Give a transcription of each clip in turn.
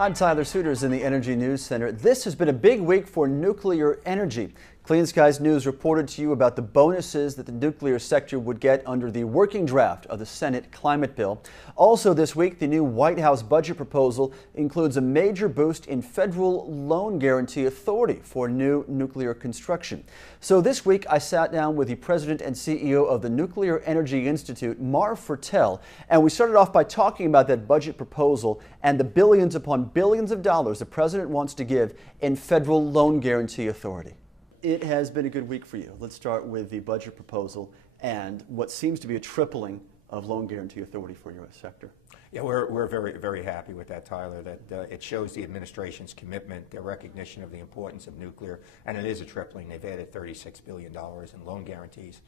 I'm Tyler Souters in the Energy News Center. This has been a big week for nuclear energy. Clean Skies News reported to you about the bonuses that the nuclear sector would get under the working draft of the Senate climate bill. Also this week, the new White House budget proposal includes a major boost in federal loan guarantee authority for new nuclear construction. So this week, I sat down with the president and CEO of the Nuclear Energy Institute, Marv Fertel, and we started off by talking about that budget proposal and the billions upon billions of dollars the president wants to give in federal loan guarantee authority. It has been a good week for you. Let's start with the budget proposal and what seems to be a tripling of loan guarantee authority for your sector. Yeah, we're very, very happy with that, Tyler, that it shows the administration's commitment, their recognition of the importance of nuclear, and it is a tripling. They've added $36 billion in loan guarantees.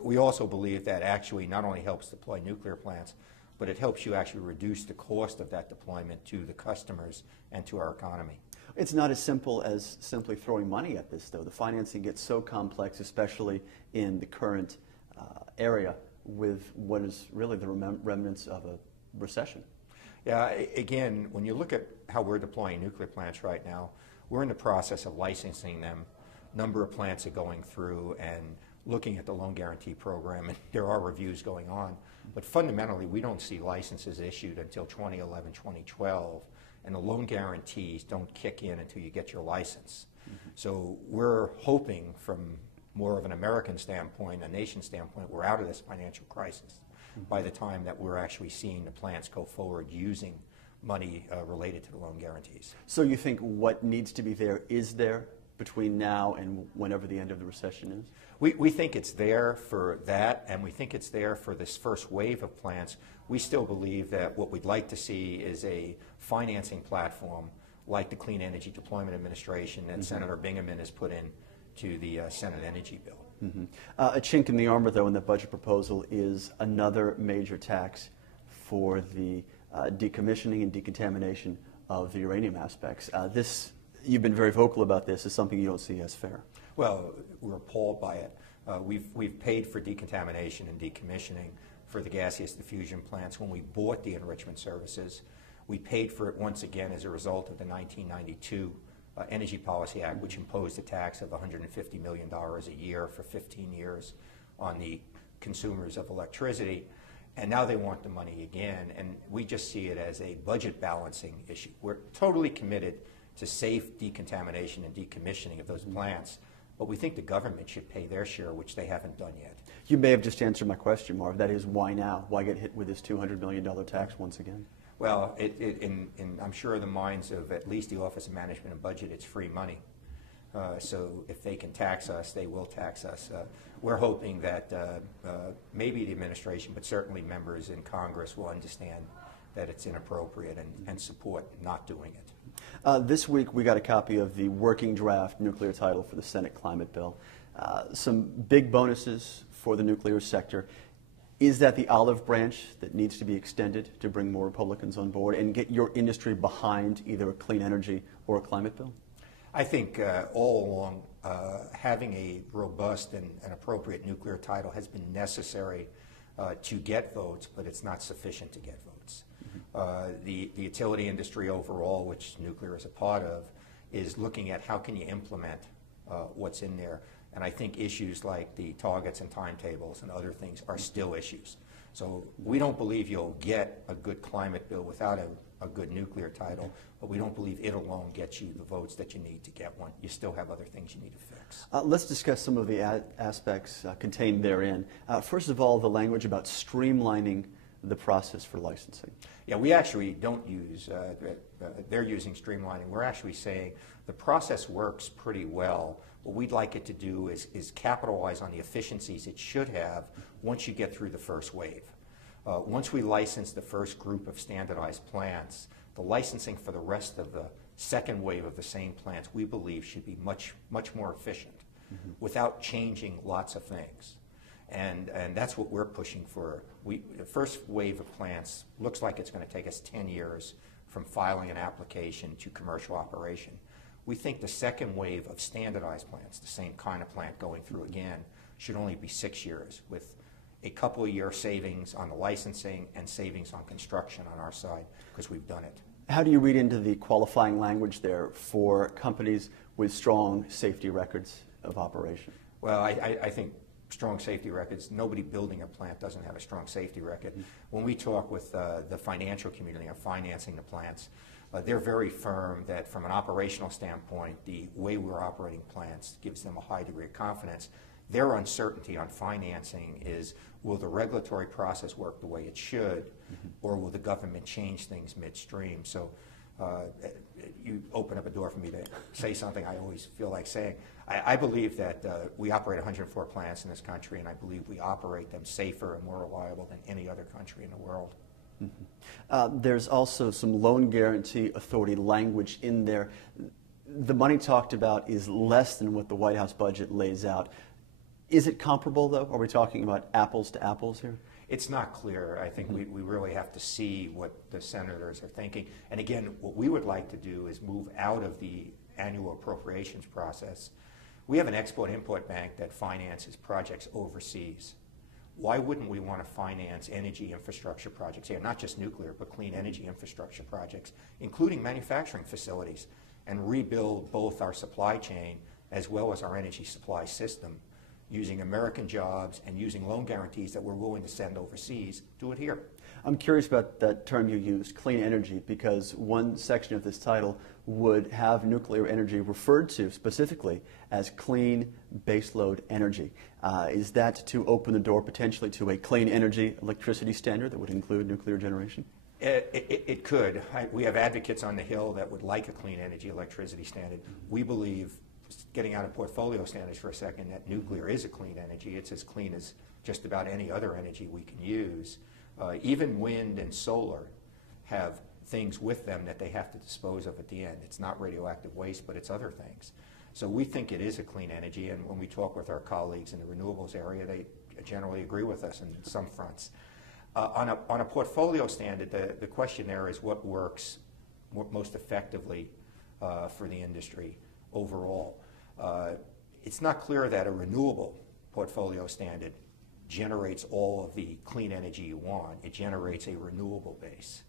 We also believe that actually not only helps deploy nuclear plants, but it helps you actually reduce the cost of that deployment to the customers and to our economy. It's not as simple as simply throwing money at this, though. The financing gets so complex, especially in the current area with what is really the remnants of a recession. Yeah, again, when you look at how we're deploying nuclear plants right now, we're in the process of licensing them. Number of plants are going through and looking at the loan guarantee program, and there are reviews going on. But fundamentally, we don't see licenses issued until 2011, 2012. And the loan guarantees don't kick in until you get your license. So we're hoping from more of an American standpoint, a nation standpoint, we're out of this financial crisis by the time that we're actually seeing the plants go forward using money related to the loan guarantees. So you think what needs to be there is there between now and whenever the end of the recession is? We think it's there for that, and we think it's there for this first wave of plants. We still believe that what we'd like to see is a financing platform like the Clean Energy Deployment Administration that Senator Bingaman has put in to the Senate Energy Bill. A chink in the armor, though, in the budget proposal is another major tax for the decommissioning and decontamination of the uranium aspects. You've been very vocal about this as something you don't see as fair. Well, we're appalled by it. We've paid for decontamination and decommissioning for the gaseous diffusion plants when we bought the enrichment services. We paid for it once again as a result of the 1992 Energy Policy Act, which imposed a tax of $150 million a year for 15 years on the consumers of electricity. And now they want the money again, and we just see it as a budget balancing issue. We're totally committed to safe decontamination and decommissioning of those plants, but we think the government should pay their share, which they haven't done yet. You may have just answered my question, Marv. That is, why now? Why get hit with this $200 million tax once again? Well, in I'm sure the minds of at least the Office of Management and Budget, it's free money. So if they can tax us, they will tax us. We're hoping that maybe the administration, but certainly members in Congress will understand that it's inappropriate and support not doing it. This week we got a copy of the working draft nuclear title for the Senate climate bill. Some big bonuses for the nuclear sector. Is that the olive branch that needs to be extended to bring more Republicans on board and get your industry behind either a clean energy or a climate bill? I think all along having a robust and appropriate nuclear title has been necessary to get votes, but it's not sufficient to get votes. The utility industry overall, which nuclear is a part of, is looking at how can you implement what's in there. And I think issues like the targets and timetables and other things are still issues. So we don't believe you'll get a good climate bill without a good nuclear title, but we don't believe it alone gets you the votes that you need to get one. You still have other things you need to fix. Let's discuss some of the aspects contained therein. First of all, the language about streamlining the process for licensing. Yeah, we actually don't use, they're using streamlining. We're actually saying the process works pretty well. What we'd like it to do is capitalize on the efficiencies it should have once you get through the first wave. Once we license the first group of standardized plants, the licensing for the rest of the second wave of the same plants, we believe, should be much more efficient without changing lots of things. And that's what we're pushing for. The first wave of plants looks like it's going to take us 10 years from filing an application to commercial operation. We think the second wave of standardized plants, the same kind of plant going through again, should only be 6 years, with a couple of year savings on the licensing and savings on construction on our side, because we've done it. How do you read into the qualifying language there for companies with strong safety records of operation? Well, I think strong safety records, nobody building a plant doesn't have a strong safety record. When we talk with the financial community on financing the plants, they're very firm that from an operational standpoint, the way we're operating plants gives them a high degree of confidence. Their uncertainty on financing is, will the regulatory process work the way it should, or will the government change things midstream? So you open up a door for me to say something I always feel like saying. I believe that we operate 104 plants in this country, and I believe we operate them safer and more reliable than any other country in the world. There's also some loan guarantee authority language in there. The money talked about is less than what the White House budget lays out. Is it comparable, though? Are we talking about apples to apples here? It's not clear. I think we really have to see what the senators are thinking. And again, what we would like to do is move out of the annual appropriations process. We have an export-import bank that finances projects overseas. Why wouldn't we want to finance energy infrastructure projects here, not just nuclear, but clean energy infrastructure projects, including manufacturing facilities, and rebuild both our supply chain as well as our energy supply system using American jobs and using loan guarantees that we're willing to send overseas, do it here. I'm curious about that term you used, clean energy, because one section of this title would have nuclear energy referred to specifically as clean baseload energy. Is that to open the door potentially to a clean energy electricity standard that would include nuclear generation? It could. We have advocates on the Hill that would like a clean energy electricity standard. We believe, getting out of portfolio standards for a second, that nuclear is a clean energy. It's as clean as just about any other energy we can use. Even wind and solar have things with them that they have to dispose of at the end. It's not radioactive waste, but it's other things. So we think it is a clean energy, and when we talk with our colleagues in the renewables area, they generally agree with us in some fronts. On a portfolio standard, the question there is what works most effectively for the industry overall. It's not clear that a renewable portfolio standard generates all of the clean energy you want. It generates a renewable base.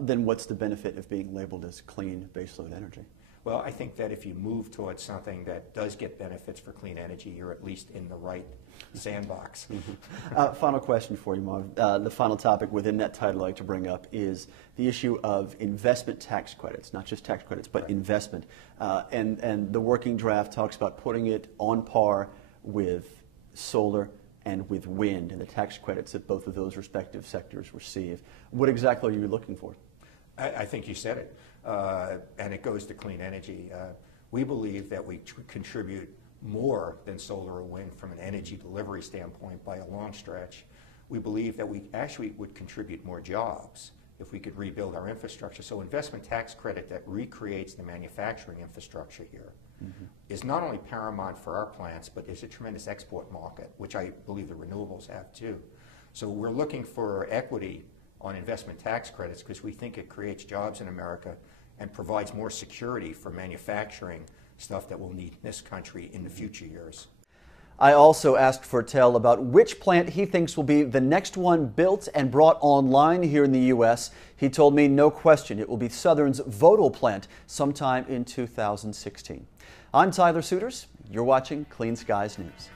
Then what's the benefit of being labeled as clean baseload energy? Well, I think that if you move towards something that does get benefits for clean energy, you're at least in the right sandbox. Final question for you, Marv. The final topic within that title I'd like to bring up is the issue of investment tax credits, not just tax credits, but investment. And the working draft talks about putting it on par with solar and with wind and the tax credits that both of those respective sectors receive. What exactly are you looking for? I think you said it, and it goes to clean energy. We believe that we contribute more than solar or wind from an energy delivery standpoint by a long stretch. We believe that we actually would contribute more jobs if we could rebuild our infrastructure. So investment tax credit that recreates the manufacturing infrastructure here is not only paramount for our plants, but there's a tremendous export market, which I believe the renewables have too. So we're looking for equity on investment tax credits because we think it creates jobs in America and provides more security for manufacturing stuff that we'll need in this country in the future years. I also asked Fertel about which plant he thinks will be the next one built and brought online here in the U.S. He told me no question it will be Southern's Vogtle plant sometime in 2016. I'm Tyler Souters. You're watching Clean Skies News.